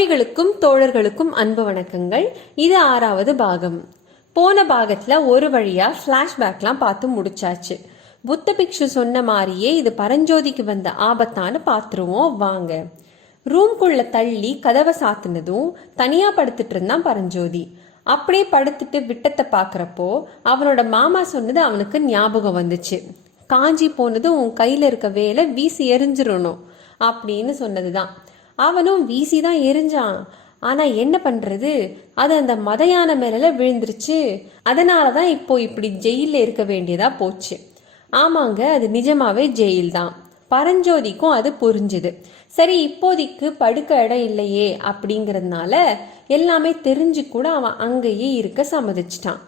தோழிகளுக்கும் தோழர்களுக்கும் அன்பு வணக்கங்கள். இது ஆறாவது பாகம். போன பாகத்தில் ஒரு வழியாக ஃப்ளாஷ்பேக்லாம் பார்த்து முடிச்சாச்சு. புத்த பிக்ஷு சொன்ன மாதிரியே இது பரஞ்சோதிக்கு வந்த ஆபத்தானு பார்த்துருவோம் வாங்க. ரூம்குள்ள தள்ளி கதவை சாத்துனதும் தனியாக படுத்துட்டு இருந்தான் பரஞ்சோதி. அப்படியே படுத்துட்டு விட்டத்தை பார்க்குறப்போ அவனோட மாமா சொன்னது அவனுக்கு ஞாபகம் வந்துச்சு. காஞ்சி போனது உன் கையில் இருக்க வேலை வீசி எரிஞ்சிடணும் அப்படின்னு சொன்னது தான் அவனும் வீசி தான் எரிஞ்சான். ஆனால் என்ன பண்ணுறது அது அந்த மத யானை விழுந்துருச்சு. விழுந்துருச்சு அதனாலதான் இப்போ இப்படி ஜெயிலில் இருக்க வேண்டியதாக போச்சு. ஆமாங்க அது நிஜமாவே ஜெயில் தான் பரஞ்சோதிக்கும் அது புரிஞ்சுது. சரி இப்போதைக்கு படுக்க இடம் இல்லையே அப்படிங்கிறதுனால எல்லாமே தெரிஞ்சு கூட அவன் அங்கேயே இருக்க சம்மதிச்சிட்டான்.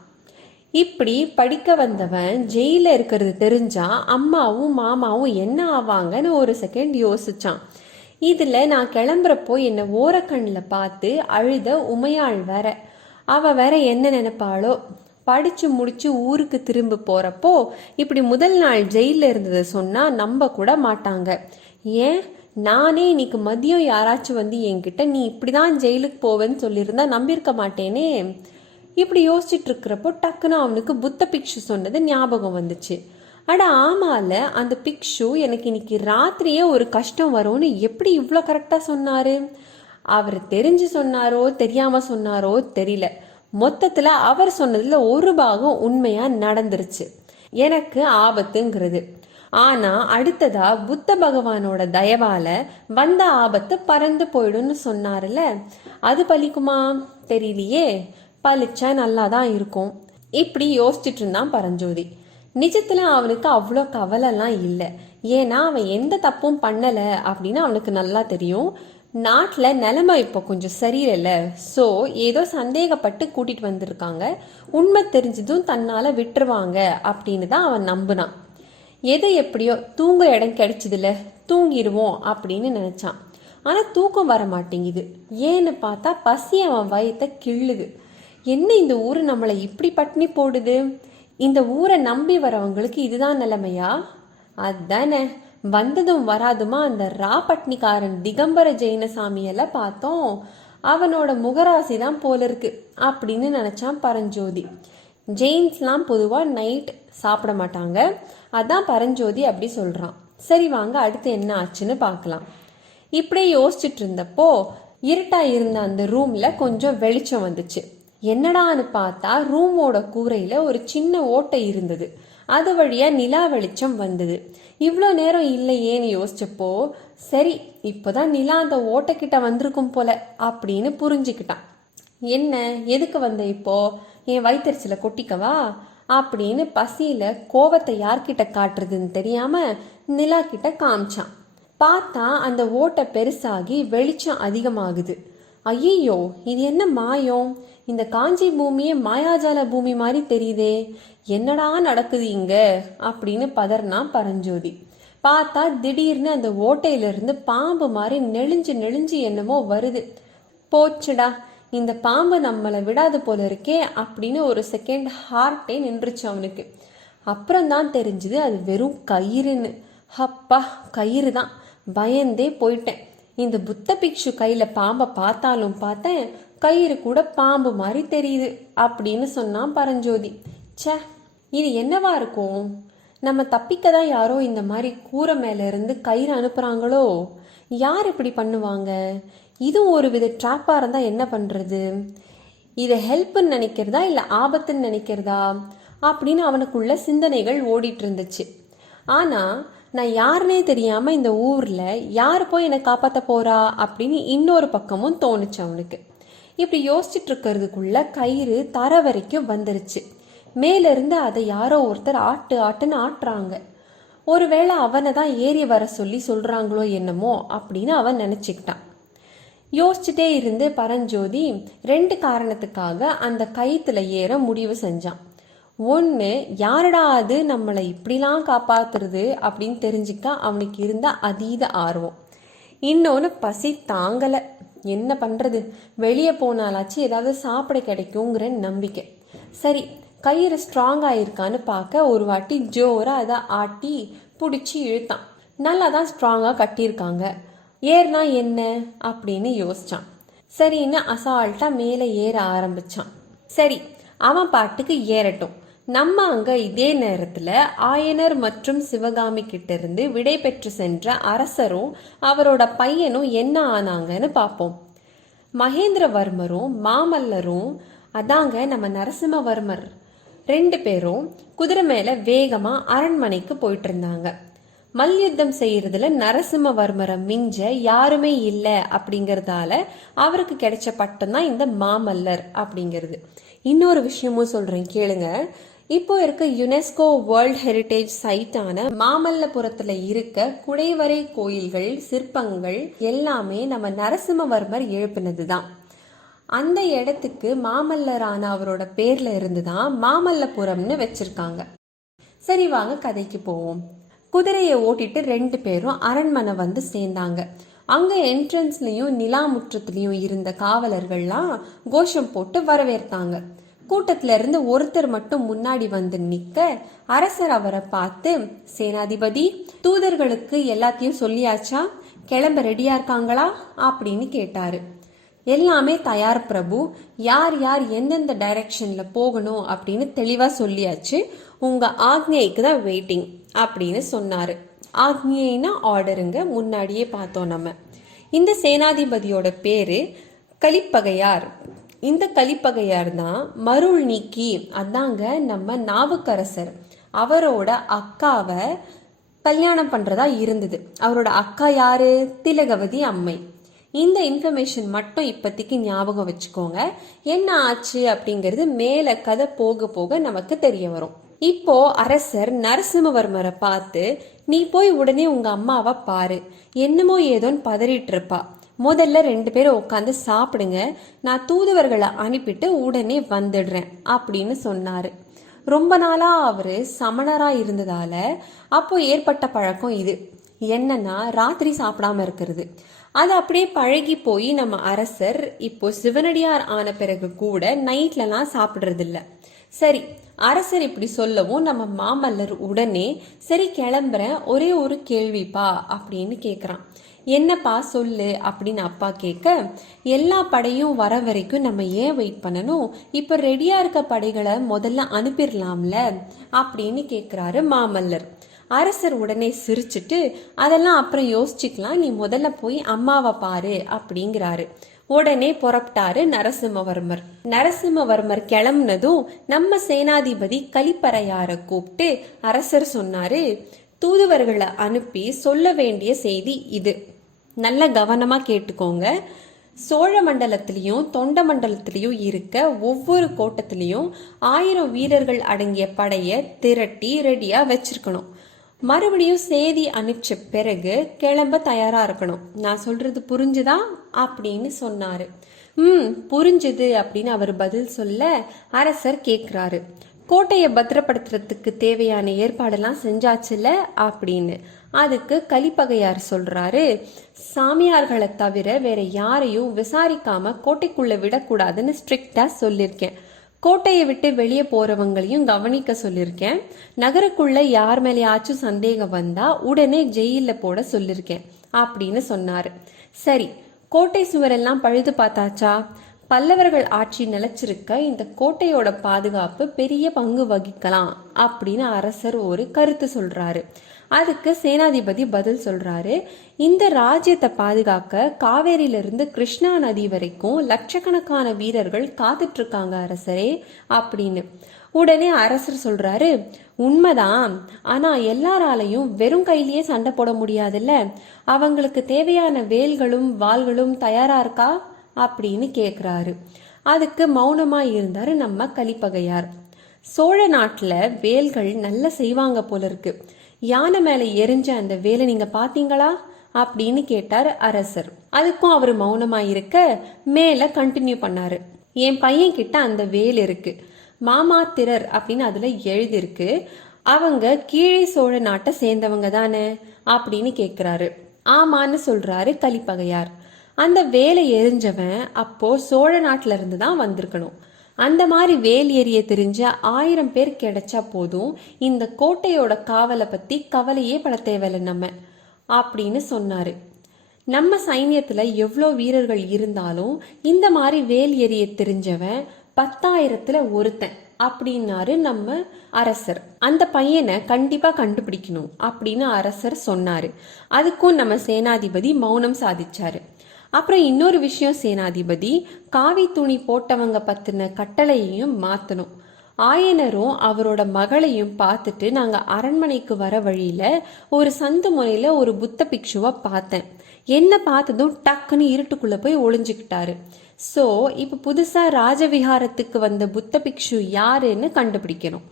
இப்படி படிக்க வந்தவன் ஜெயிலில் இருக்கிறது தெரிஞ்சா அம்மாவும் மாமாவும் என்ன ஆவாங்கன்னு ஒரு செகண்ட் யோசிச்சான். இதில் நான் கிளம்புறப்போ என்னை ஓரக்கண்ணில் பார்த்து அழுத உமையாள் வேற. அவள் வேற என்ன நினைப்பாளோ? படித்து முடித்து ஊருக்கு திரும்ப போகிறப்போ இப்படி முதல் நாள் ஜெயிலில் இருந்ததை சொன்னால் நம்ப கூட மாட்டாங்க. ஏன்? நானே இன்னைக்கு மதியம் யாராச்சும் வந்து என்கிட்ட நீ இப்படிதான் ஜெயிலுக்கு போவேன்னு சொல்லியிருந்தா நம்பியிருக்க மாட்டேனே. இப்படி யோசிச்சுட்டு இருக்கிறப்போ டக்குன்னு அவனுக்கு புத்த பிக்ஷு சொன்னது ஞாபகம் வந்துச்சு. அட ஆமால அந்த பிக்ஷு எனக்கு இன்னைக்கு ராத்திரியே ஒரு கஷ்டம் வரும்னு எப்படி இவ்வளோ கரெக்டாக சொன்னாரு? அவர் தெரிஞ்சு சொன்னாரோ தெரியாம சொன்னாரோ தெரியல. மொத்தத்தில் அவர் சொன்னதில் ஒரு பாகம் உண்மையா நடந்துருச்சு. எனக்கு ஆபத்துங்கிறது. ஆனா அடுத்ததா புத்த பகவானோட தயவால வந்த ஆபத்து பறந்து போயிடும்னு சொன்னார்ல. அது பலிக்குமா? தெரியலையே. பழிச்சா நல்லா தான் இருக்கும். இப்படி யோசிச்சுட்டு இருந்தான் பரஞ்சோதி. நிஜத்தில் அவனுக்கு அவ்வளோ கவலைலாம் இல்லை. ஏன்னா அவன் எந்த தப்பும் பண்ணலை அப்படின்னு அவனுக்கு நல்லா தெரியும். நாட்டில் நிலைமை இப்போ கொஞ்சம் சரியில்லை. ஸோ ஏதோ சந்தேகப்பட்டு கூட்டிகிட்டு வந்திருக்காங்க. உண்மை தெரிஞ்சதும் தன்னால் விட்டுருவாங்க அப்படின்னு தான் அவன் நம்பினான். எது எப்படியோ தூங்க இடம் கிடைச்சதில்ல தூங்கிடுவோம் அப்படின்னு நினச்சான். ஆனால் தூக்கம் வர மாட்டேங்குது. ஏன்னு பார்த்தா பசி அவன் வயத்தை கிள்ளுது. என்ன இந்த ஊர் நம்மளை இப்படி பட்டினி போடுது? இந்த ஊரை நம்பி வரவங்களுக்கு இதுதான் நிலைமையா? அதானே. வந்ததும் வராதுமா அந்த ராபட்னிக்காரன் திகம்பர ஜெயினசாமியெல்லாம் பார்த்தோம். அவனோட முகராசி தான் போல இருக்கு அப்படின்னு நினச்சான் பரஞ்சோதி. ஜெயின்ஸ்லாம் பொதுவாக நைட் சாப்பிட மாட்டாங்க. அதான் பரஞ்சோதி அப்படி சொல்கிறான் சரி வாங்க அடுத்து என்ன ஆச்சுன்னு பார்க்கலாம். இப்படியே யோசிச்சுட்டு இருந்தப்போ இருட்டாக இருந்த அந்த ரூமில் கொஞ்சம் வெளிச்சம் வந்துச்சு. என்னடான்னு பார்த்தா ரூமோட கூரையில் ஒரு சின்ன ஓட்டை இருந்தது. அது வழியாக நிலா வெளிச்சம் வந்தது. இவ்வளோ நேரம் இல்லையேன்னு யோசிச்சப்போ சரி இப்போதான் நிலா அந்த ஓட்டைக்கிட்ட வந்திருக்கும் போல அப்படின்னு புரிஞ்சுக்கிட்டான். என்ன எதுக்கு வந்த இப்போ? என் வயிற்றுச்சில கொட்டிக்கவா? அப்படின்னு பசியில் கோவத்தை யார்கிட்ட காட்டுறதுன்னு தெரியாமல் நிலா கிட்ட காமிச்சான். பார்த்தா அந்த ஓட்டை பெருசாகி வெளிச்சம் அதிகமாகுது. ஐயோ இது என்ன மாயம்? இந்த காஞ்சி பூமியே மாயாஜால பூமி மாதிரி தெரியுதே. என்னடா நடக்குது இங்க? அப்படின்னு பதர்னா பரஞ்சோதி. பார்த்தா திடீர்னு அந்த ஓட்டையிலிருந்து பாம்பு மாதிரி நெளிஞ்சு நெளிஞ்சு என்னமோ வருது. போச்சுடா இந்த பாம்பு நம்மளை விடாது போல இருக்கே அப்படின்னு ஒரு செகண்ட் ஹார்ட்டே நின்றுச்சு அவனுக்கு. அப்புறம் தான் தெரிஞ்சுது அது வெறும் கயிறுன்னு. அப்பா கயிறு தான் பயந்தே போயிட்டேன். இந்த புத்த பிக்ஷு கையில் பாம்பை பார்த்தாலும் பார்த்தேன் கயிறு கூட பாம்பு மாதிரி தெரியுது அப்படின்னு சொன்னான் பரஞ்சோதி. ச்சே இது என்னவா இருக்கும்? நம்ம தப்பிக்க தான் யாரோ இந்த மாதிரி கூரை மேலேருந்து கயிறு அனுப்புகிறாங்களோ யார் இப்படி பண்ணுவாங்க? இதுவும் ஒரு வித ட்ராப்பாக இருந்தால் என்ன பண்ணுறது இதை ஹெல்ப்புன்னு நினைக்கிறதா இல்லை ஆபத்துன்னு நினைக்கிறதா? அப்படின்னு அவனுக்குள்ள சிந்தனைகள் ஓடிட்டு இருந்துச்சு. ஆனால் நான் யாருனே தெரியாமல் இந்த ஊரில் யார் போய் என்னை காப்பாற்ற போகிறா அப்படின்னு இன்னொரு பக்கமும் தோணுச்சு அவனுக்கு. இப்படி யோசிச்சுட்டு இருக்கிறதுக்குள்ள கயிறு தர வரைக்கும் வந்துருச்சு. மேலிருந்து அதை யாரோ ஒருத்தர் ஆட்டு ஆட்டுன்னு ஆட்டுறாங்க. ஒருவேளை அவனை தான் ஏறி வர சொல்லி சொல்கிறாங்களோ என்னமோ அப்படின்னு அவன் நினச்சிக்கிட்டான். யோசிச்சுட்டே இருந்து பரஞ்சோதி ரெண்டு காரணத்துக்காக அந்த கயிற்றுல ஏற முடிவு செஞ்சான். ஒன்று யாரடா அது? நம்மளை இப்படிலாம் காப்பாத்துறது? அப்படின்னு தெரிஞ்சுக்க அவனுக்கு இருந்த அதீத ஆர்வம். இன்னொன்று பசி தாங்கலை. என்ன பண்ணுறது வெளியே போனாலாச்சு ஏதாவது சாப்பிட கிடைக்குங்கிற நம்பிக்கை. சரி கயிறு ஸ்ட்ராங்காக இருக்கான்னு பார்க்க ஒரு வாட்டி ஜோராக அதை ஆட்டி பிடிச்சி இழுத்தான். நல்லா தான் ஸ்ட்ராங்காக கட்டியிருக்காங்க. ஏறினா என்ன? அப்படின்னு யோசிச்சான். சரின்னு அசால்ட்டாக மேலே ஏற ஆரம்பிச்சான். சரி அவன் பாட்டுக்கு ஏறட்டும். நம்ம அங்க இதே நேரத்துல ஆயனர் மற்றும் சிவகாமி கிட்ட இருந்து விடை பெற்று சென்ற அரசரும் அவரோட பையனும் என்ன ஆனாங்கன்னு பார்ப்போம் மகேந்திரவர்மரும் மாமல்லரும் அதாங்க நம்ம நரசிம்மவர்மர் ரெண்டு பேரும் குதிரை மேல வேகமா அரண்மனைக்கு போயிட்டு இருந்தாங்க மல்யுத்தம் செய்யறதுல நரசிம்மவர்மரை மிஞ்ச யாருமே இல்லை அப்படிங்கறதால அவருக்கு கிடைச்ச பட்டம் தான் இந்த மாமல்லர் அப்படிங்கிறது. இன்னொரு விஷயமும் சொல்றேன் கேளுங்க. இப்போ இருக்க யுனெஸ்கோ வேர்ல்ட் ஹெரிட்டேஜ் சைட்டான மாமல்லபுரத்துல இருக்க குடைவரை கோயில்கள் சிற்பங்கள் எல்லாமே நம்ம நரசிம்மவர்மர் எழுப்பினது தான் அந்த இடத்துக்கு மாமல்லரான அவரோட பேர்ல இருந்து தான் மாமல்லபுரம்னு வச்சிருக்காங்க. சரி வாங்க கதைக்கு போவோம். குதிரையை ஓட்டிட்டு ரெண்டு பேரும் அரண்மனை வந்து சேர்ந்தாங்க. அங்க என்ட்ரன்ஸ்லயும் நிலா முற்றத்துலையும் இருந்த காவலர்கள்லாம் கோஷம் போட்டு வரவேற்பாங்க கூட்டத்துல இருந்து ஒருத்தர் மட்டும் முன்னாடி வந்து நிக்க அரசர் அவரை பார்த்து சேனாதிபதி தூதர்களுக்கு எல்லாத்தையும் சொல்லியாச்சா? கிளம்ப ரெடியா இருக்காங்களா? அப்படின்னு கேட்டாரு. எல்லாமே தயார் பிரபு. யார் யார் எந்தெந்த டைரக்ஷன்ல போகணும்? அப்படின்னு தெளிவா சொல்லியாச்சு. உங்க ஆக்ஞைக்கு தான் வெயிட்டிங் அப்படின்னு சொன்னாரு. ஆக்னேயினா ஆர்டருங்க முன்னாடியே பார்த்தோம் நம்ம. இந்த சேனாதிபதியோட பேரு கலிப்பகையார். இந்த கலிப்பகையார் தான் மருள் நீக்கி. அதாங்க நம்ம நாவுக்கரசர். அவரோட அக்காவை கல்யாணம் பண்ணுறதா இருந்தது. அவரோட அக்கா யாரு? திலகவதி அம்மை. இந்த இன்ஃபர்மேஷன் மட்டும் இப்போதைக்கு ஞாபகம் வச்சுக்கோங்க. என்ன ஆச்சு அப்படிங்கிறது மேலே கதை போக போக நமக்கு தெரிய வரும். இப்போ அரசர் நரசிம்மவர்மரை பார்த்து நீ போய் உடனே உங்க அம்மாவை பாரு. என்னமோ ஏதோன்னு பதறிட்டு இருப்பா. முதல்ல ரெண்டு பேரும் உட்காந்து சாப்பிடுங்க. நான் தூதுவர்களை அனுப்பிட்டு உடனே வந்துடுறேன் அப்படின்னு சொன்னாரு. ரொம்ப நாளா அவரு சமணரா இருந்ததால அப்போ ஏற்பட்ட பழக்கம் இது. என்னன்னா ராத்திரி சாப்பிடாம இருக்கிறது. அது அப்படியே பழகி போய் நம்ம அரசர் இப்போ சிவனடியார் ஆன பிறகு கூட நைட்லலாம் சாப்பிட்றதில்ல. சரி அரசர் இப்படி சொல்லவும் நம்ம மாமல்லர் உடனே சரி கிளம்புறேன். ஒரே ஒரு கேள்விப்பா அப்படின்னு கேட்குறான் என்னப்பா சொல்லு அப்படின்னு அப்பா கேட்க எல்லா படையும் வர வரைக்கும் நம்ம ஏன் வெயிட் பண்ணணும்? இப்போ ரெடியா இருக்க படைகளை முதல்ல அனுப்பிடலாம்ல அப்படின்னு கேட்குறாரு மாமல்லர். அரசர் உடனே சிரிச்சிட்டு அதெல்லாம் அப்புறம் யோசிச்சுக்கலாம். நீ முதல்ல போய் அம்மாவை பாரு அப்படிங்கிறாரு. உடனே புறப்பட்டாரு நரசிம்மவர்மர். நரசிம்மவர்மர் கிளம்புனதும் நம்ம சேனாதிபதி கலிப்பறையார கூப்பிட்டு அரசர் சொன்னாரு தூதுவர்களை அனுப்பி சொல்ல வேண்டிய செய்தி இது. நல்ல கவனமா கேட்டுக்கோங்க. சோழ மண்டலத்திலையும் தொண்ட மண்டலத்திலையும் இருக்க ஒவ்வொரு கோட்டத்திலையும் ஆயிரம் வீரர்கள் அடங்கிய படையை திரட்டி ரெடியா வச்சிருக்கணும். மறுபடியும் செய்தி அனுப்பிச்ச பிறகு கிளம்ப தயாரா இருக்கணும். நான் சொல்றது புரிஞ்சுதா? அப்படின்னு சொன்னாரு. ம் புரிஞ்சுது அப்படின்னு அவர் பதில் சொல்ல அரசர் கேட்குறாரு கோட்டையை பத்திரப்படுத்துறதுக்கு தேவையான ஏற்பாடெல்லாம் செஞ்சாச்சுல அப்படின்னு. அதுக்கு கலிப்பகையார் சொல்றாரு சாமியார்களை தவிர வேற யாரையும் விசாரிக்காம கோட்டைக்குள்ள விடக்கூடாதுன்னு ஸ்ட்ரிக்டா சொல்லியிருக்கேன் கோட்டையை விட்டு வெளியே போறவங்களையும் கவனிக்க சொல்லியிருக்கேன் நகருக்குள்ள யார் மேலேயாச்சும் சந்தேகம் வந்தா உடனே ஜெயில போட சொல்லியிருக்கேன் அப்படின்னு சொன்னாரு. சரி கோட்டை சுவரெல்லாம் பழுது பார்த்தாச்சா? பல்லவர்கள் ஆட்சி நிலைச்சிருக்க இந்த கோட்டையோட பாதுகாப்பு பெரிய பங்கு வகிக்கலாம் அப்படின்னு அரசர் ஒரு கருத்து சொல்றாரு. அதுக்கு சேனாதிபதி பதில் சொல்றாரு. இந்த ராஜ்யத்தை பாதுகாக்க காவேரியிலிருந்து கிருஷ்ணா நதி வரைக்கும் லட்சக்கணக்கான வீரர்கள் காத்துட்டு இருக்காங்க அரசரே அப்படின்னு. உடனே அரசர் சொல்றாரு உண்மைதான். ஆனா எல்லாராலையும் வெறும் கையிலேயே சண்டை போட முடியாதுல்ல? அவங்களுக்கு தேவையான வேல்களும் வாள்களும் தயாரா இருக்கா? அப்படின்னு கேட்குறாரு அதுக்கு மௌனமாக இருந்தார் நம்ம கலிப்பகையார். சோழ நாட்டில் வேல்கள் நல்லா செய்வாங்க போல இருக்கு. யானை மேலே எரிஞ்ச அந்த வேலை நீங்கள் பார்த்தீங்களா அப்படின்னு கேட்டார் அரசர். அதுக்கும் அவர் மௌனமாக இருக்க மேலே கண்டினியூ பண்ணாரு. என் பையன் கிட்ட அந்த வேல் இருக்கு. மாமாத்திரர் அப்படின்னு அதில் எழுதியிருக்கு. அவங்க கீழே சோழ நாட்டை சேர்ந்தவங்க தானே? அப்படின்னு கேட்குறாரு ஆமான்னு சொல்றாரு கலிப்பகையார். அந்த வேலை எரிஞ்சவன் அப்போ சோழ நாட்டில இருந்து தான் வந்திருக்கணும். அந்த மாதிரி வேல் எரிய தெரிஞ்ச ஆயிரம் பேர் கிடைச்சா போதும் இந்த கோட்டையோட காவலை பத்தி கவலையே பட தேவையில்லை நம்ம அப்படின்னு சொன்னாரு. நம்ம சைன்யத்துல எவ்வளோ வீரர்கள் இருந்தாலும் இந்த மாதிரி வேல் எரிய தெரிஞ்சவன் பத்தாயிரத்துல ஒருத்தன் அப்படின்னாரு நம்ம அரசர். அந்த பையனை கண்டிப்பா கண்டுபிடிக்கணும் அப்படின்னு அரசர் சொன்னாரு. அதுக்கும் நம்ம சேனாதிபதி மௌனம் சாதிச்சாரு. அப்புறம் இன்னொரு விஷயம் சேனாதிபதி. காவி துணி போட்டவங்க பத்தின கட்டளையையும் மாத்தணும். ஆயனரும் அவரோட மகளையும் பார்த்துட்டு நாங்க அரண்மனைக்கு வர வழியில ஒரு சந்து முறையில் ஒரு புத்த பிக்ஷுவை பார்த்தேன். என்ன பார்த்ததும் டக்குன்னு இருட்டுக்குள்ள போய் ஒளிஞ்சுக்கிட்டாரு. ஸோ இப்போ புதுசா ராஜவிகாரத்துக்கு வந்த புத்த பிக்ஷு யாருன்னு கண்டுபிடிக்கணும்.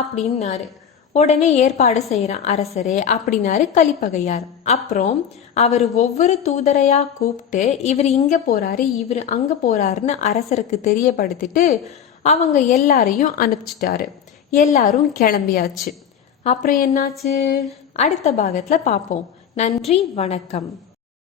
அப்படின்னாரு. உடனே ஏற்பாடு செய்கிறான் அரசரே அப்படின்னாரு கலிப்பகையார் அப்புறம் அவர் ஒவ்வொரு தூதரையா கூப்பிட்டு இவர் இங்கே போறாரு இவர் அங்கே போறாருன்னு அரசருக்கு தெரியப்படுத்திட்டு அவங்க எல்லாரையும் அனுப்பிச்சிட்டாரு. எல்லாரும் கிளம்பியாச்சு. அப்புறம் என்னாச்சு? அடுத்த பாகத்தில் பார்ப்போம் நன்றி வணக்கம்.